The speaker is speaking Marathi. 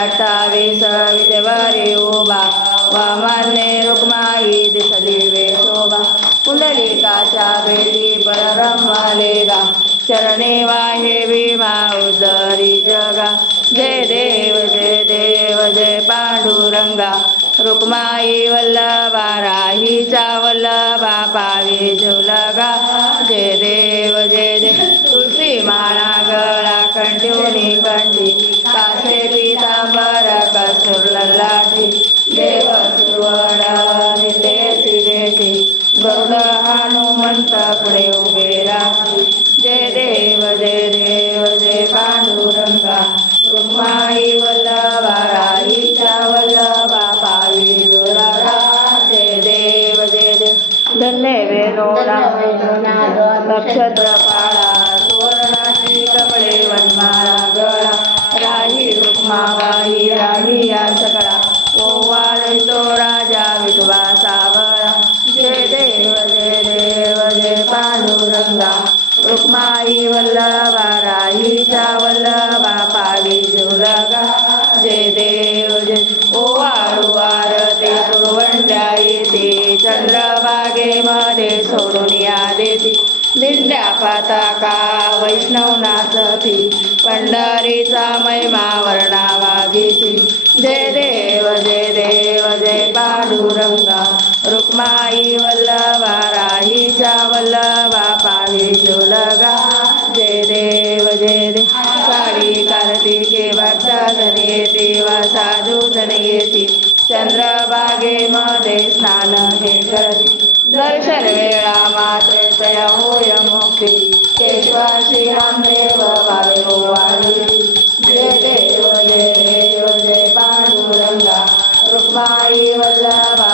अठ्ठावी विद्यवरे उभा वामाने रुक्माई दिसदिवे शोभा पुंडलिकाच्या भेटी परब्रह्मलेगा चरणे वाहे भीमा उदरी जगा जय देव जय पांडुरंगा रुक्माई वल्लभा राहीचा वल्लभा पावी जुलगा जय देव तुळशी माळा गळा कंठ्योनी कंठी कासे पीतांबर कस्तूर ललाटी देव सुवर्ण नितेची बेटी गरुड हनुमंत पुढे उभे राही जय देव जय पांडुरंगा रुक्माई वल्लभा राहीचा वल्लभा पावी जुलगा जय देव धन्य वेणोना नक्षत्र पाळा सुवर्णाची कमळे वनमाळा गळा राही रुक्माबाई राही या सकळा ओवाळे तो राजा विधवा सावळा जय देव जय पांडुरंगा रुक्माई वल्लभा राहीचा वल्लभा पावी जुलगा जय देव ओवाळू आरती पुरवंड्या येते चंद्रभागेमध्ये सोडून या देती दिंड्या पताका वैष्णव नाचती पंढरीचा महिमा वर्णावा घेती जय देव जय पांडुरंगा रुक्माई वल्लभा राहीच्या वल्लभा पावी जुलगा जय देव साडी कार्तिके भक्तजन येते वा साधूजन येते चंद्रभागेमध्ये स्नान हे करते दर्शन वेळा मात्र तया होय मुक्ती केशवा श्रीरामदेव भावे होवावी जय देव जय पांडुरंगा रुक्माई वल्लभा